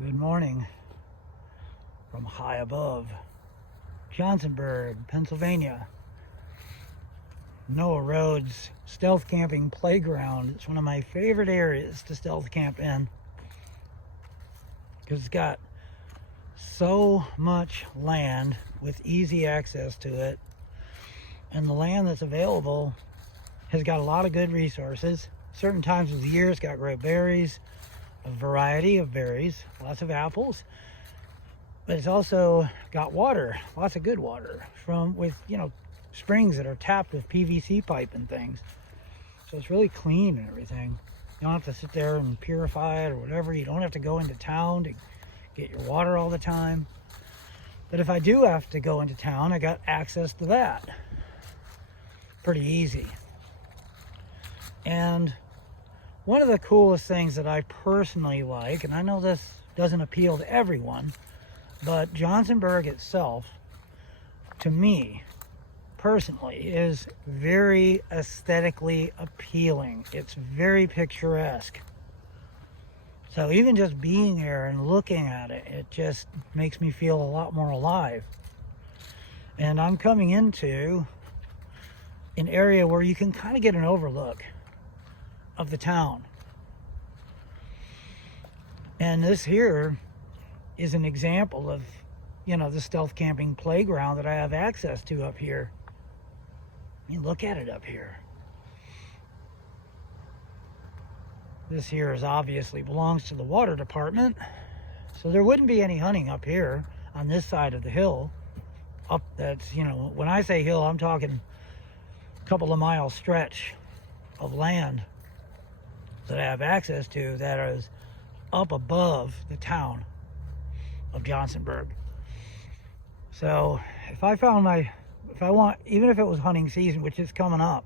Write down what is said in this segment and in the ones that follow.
Good morning from high above Johnsonburg, Pennsylvania. Noah Road's stealth camping playground. It's one of my favorite areas to stealth camp in because it's got so much land with easy access to it, and the land that's available has got a lot of good resources. Certain times of the year it's got great berries, a variety of berries, lots of apples, but it's also got water, lots of good water with springs that are tapped with PVC pipe and things. So it's really clean and everything. You don't have to sit there and purify it or whatever. You don't have to go into town to get your water all the time. But if I do have to go into town, I got access to that. Pretty easy. And one of the coolest things that I personally like, and I know this doesn't appeal to everyone, but Johnsonburg itself, to me, personally, is very aesthetically appealing. It's very picturesque. So even just being here and looking at it, it just makes me feel a lot more alive. And I'm coming into an area where you can kind of get an overlook of the town. And this here is an example of, the stealth camping playground that I have access to up here. I mean, look at it up here. This here obviously belongs to the water department, so there wouldn't be any hunting up here on this side of the hill. When I say hill, I'm talking a couple of mile stretch of land that I have access to that is up above the town of Johnsonburg. So even if it was hunting season, which is coming up,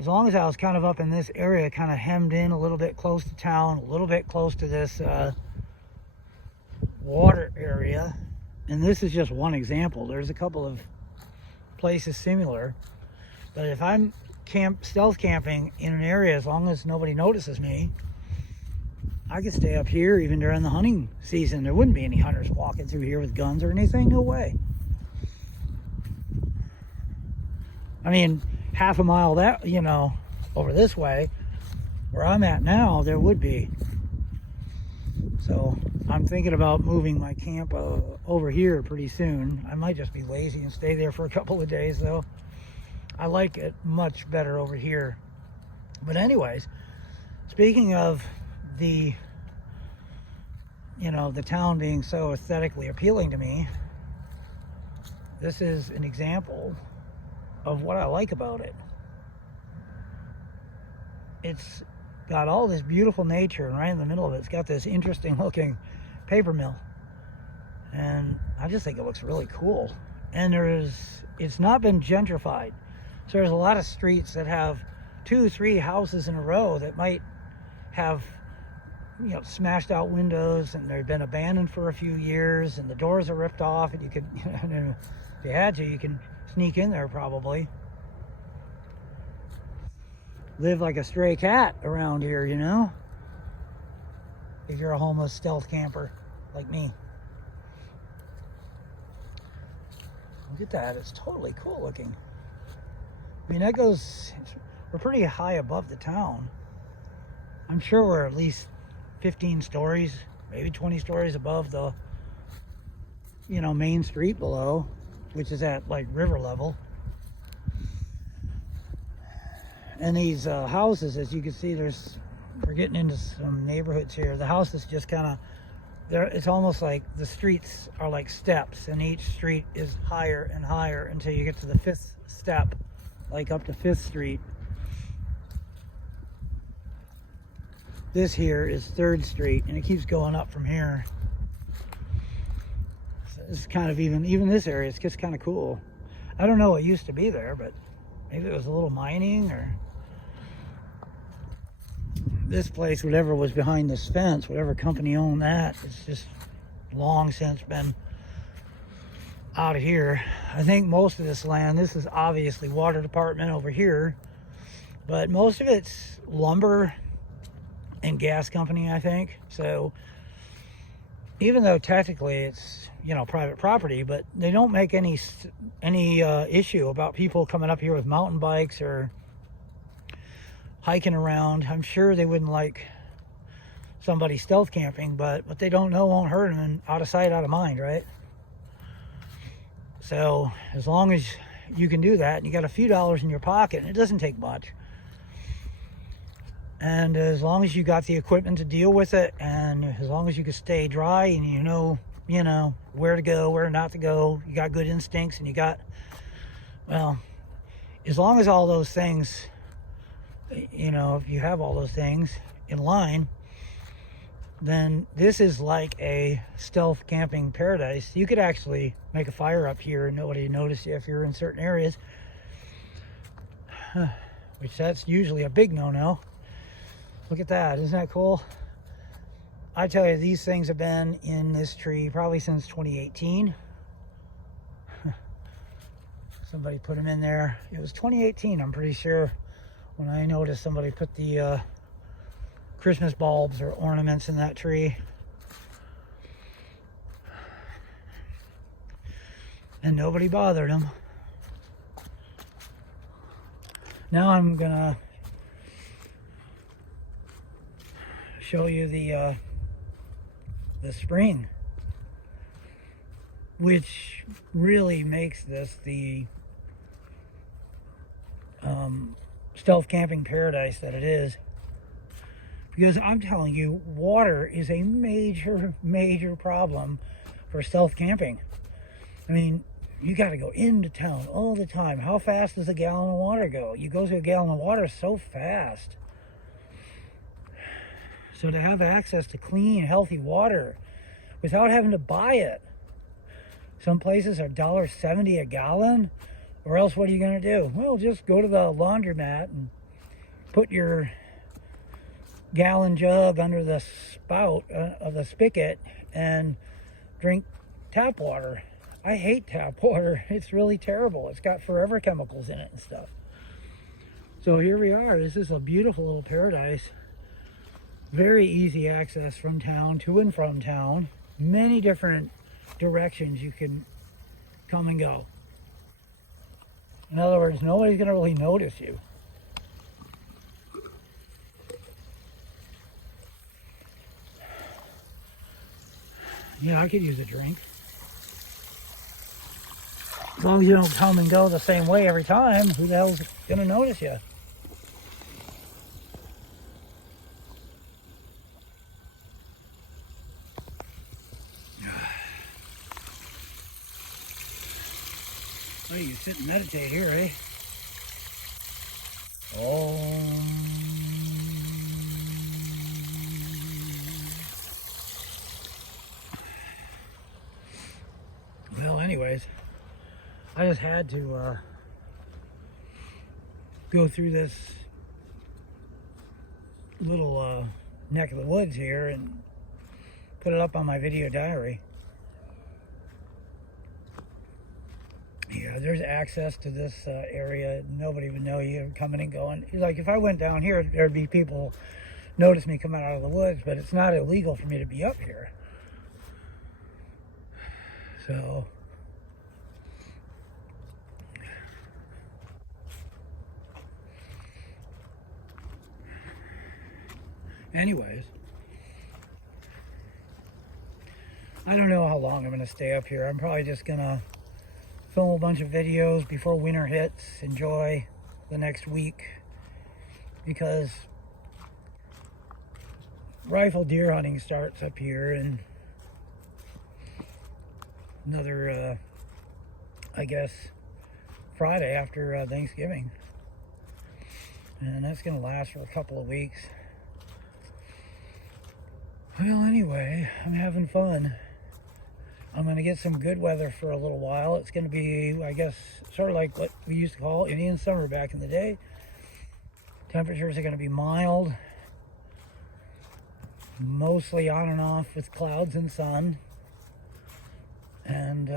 as long as I was kind of up in this area, kind of hemmed in a little bit close to town, a little bit close to this water area, and this is just one example. There's a couple of places similar, but if I'm stealth camping in an area, as long as nobody notices me, I could stay up here even during the hunting season. There wouldn't be any hunters walking through here with guns or anything. No way. I mean, half a mile over this way where I'm at now, there would be. So I'm thinking about moving my camp over here pretty soon. I might just be lazy and stay there for a couple of days though. I like it much better over here. But anyways, speaking of the town being so aesthetically appealing to me, this is an example of what I like about it. It's got all this beautiful nature, and right in the middle of it, it's got this interesting looking paper mill, and I just think it looks really cool. And it's not been gentrified, so there's a lot of streets that have 2-3 houses in a row that might have smashed out windows, and they've been abandoned for a few years, and the doors are ripped off, and you could if you had to, you can sneak in there probably. Live like a stray cat around here, if you're a homeless stealth camper like me. Look at that, it's totally cool looking. I mean, we're pretty high above the town. I'm sure we're at least 15 stories, maybe 20 stories above the, main street below, which is at like river level. And these houses, as you can see, we're getting into some neighborhoods here. The houses just it's almost like the streets are like steps, and each street is higher and higher until you get to the 5th step, like up to 5th Street. This here is 3rd Street, and it keeps going up from here. So it's kind of even this area, it's just kind of cool. I don't know what used to be there, but maybe it was a little mining, or this place, whatever was behind this fence, whatever company owned that, it's just long since been out of here. I think most of this land, this is obviously water department over here, but most of it's lumber and gas company, I think. So even though technically it's, you know, private property, but they don't make any issue about people coming up here with mountain bikes or hiking around. I'm sure they wouldn't like somebody stealth camping, but what they don't know won't hurt them, and out of sight, out of mind, right? So as long as you can do that and you got a few dollars in your pocket, and it doesn't take much, and as long as you got the equipment to deal with it, and as long as you can stay dry, and you know where to go, where not to go, you got good instincts, and you got, well, as long as all those things, you know, if you have all those things in line, then this is like a stealth camping paradise. You could actually make a fire up here and nobody notice you if you're in certain areas, which that's usually a big no-no. Look at that, isn't that cool? I tell you, these things have been in this tree probably since 2018. Somebody put them in there. It was 2018, I'm pretty sure, when I noticed somebody put the Christmas bulbs or ornaments in that tree. And nobody bothered them. Now I'm gonna show you the spring, which really makes this the stealth camping paradise that it is. Because I'm telling you, water is a major problem for stealth camping. I mean, you got to go into town all the time. How fast does a gallon of water go? You go through a gallon of water so fast. So to have access to clean, healthy water without having to buy it. Some places are $1.70 a gallon, or else what are you going to do? Well, just go to the laundromat and put your gallon jug under the spout of the spigot and drink tap water. I hate tap water. It's really terrible. It's got forever chemicals in it and stuff. So here we are. This is a beautiful little paradise. Very easy access from town, to and from town. Many different directions you can come and go. In other words, nobody's going to really notice you. Yeah, I could use a drink. As long as you don't come and go the same way every time, who the hell's going to notice you? Oh, you sit and meditate here, eh? Oh. Well, anyways, I just had to go through this little neck of the woods here and put it up on my video diary. Yeah, there's access to this area. Nobody would know you're coming and going. Like, if I went down here, there'd be people notice me coming out of the woods, but it's not illegal for me to be up here. So, anyways, I don't know how long I'm going to stay up here. I'm probably just going to film a bunch of videos before winter hits, enjoy the next week, because rifle deer hunting starts up here in another, I guess, Friday after Thanksgiving, and that's going to last for a couple of weeks. Well, anyway, I'm having fun. I'm going to get some good weather for a little while. It's going to be, I guess, sort of like what we used to call Indian summer back in the day. Temperatures are going to be mild, mostly on and off with clouds and sun. And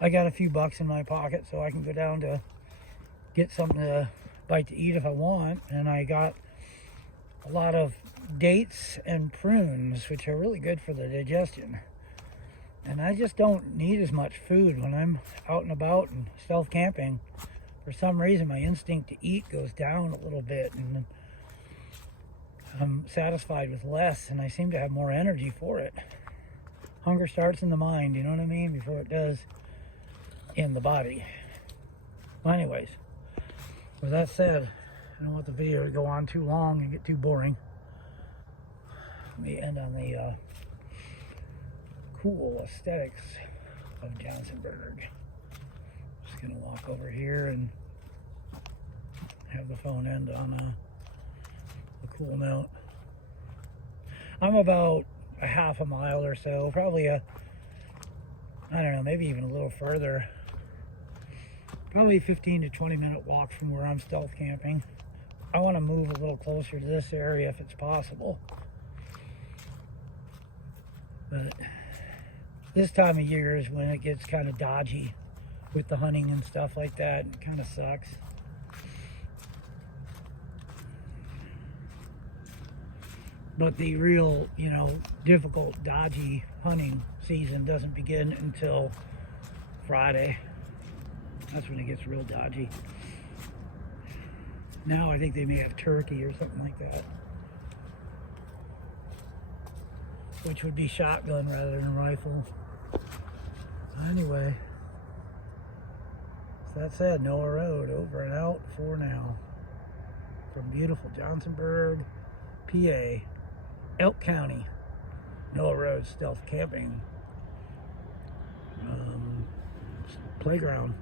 I got a few bucks in my pocket, so I can go down to get something to bite to eat if I want. And I got a lot of dates and prunes, which are really good for the digestion. And I just don't need as much food when I'm out and about and stealth camping. For some reason, my instinct to eat goes down a little bit, and I'm satisfied with less, and I seem to have more energy for it. Hunger starts in the mind, you know what I mean, before it does in the body. Well, anyways, with that said, I don't want the video to go on too long and get too boring. Let me end on the cool aesthetics of Johnsonburg. Just gonna walk over here and have the phone end on a cool note. I'm about a half a mile or so, probably I don't know, maybe even a little further. Probably 15 to 20 minute walk from where I'm stealth camping. I want to move a little closer to this area if it's possible. But this time of year is when it gets kind of dodgy with the hunting and stuff like that. It kind of sucks. But the real, you know, difficult, dodgy hunting season doesn't begin until Friday. That's when it gets real dodgy. Now I think they may have turkey or something like that, which would be shotgun rather than rifle. Anyway, so that said, Noah Road, over and out for now. From beautiful Johnsonburg, PA, Elk County, Noah Road stealth camping playground.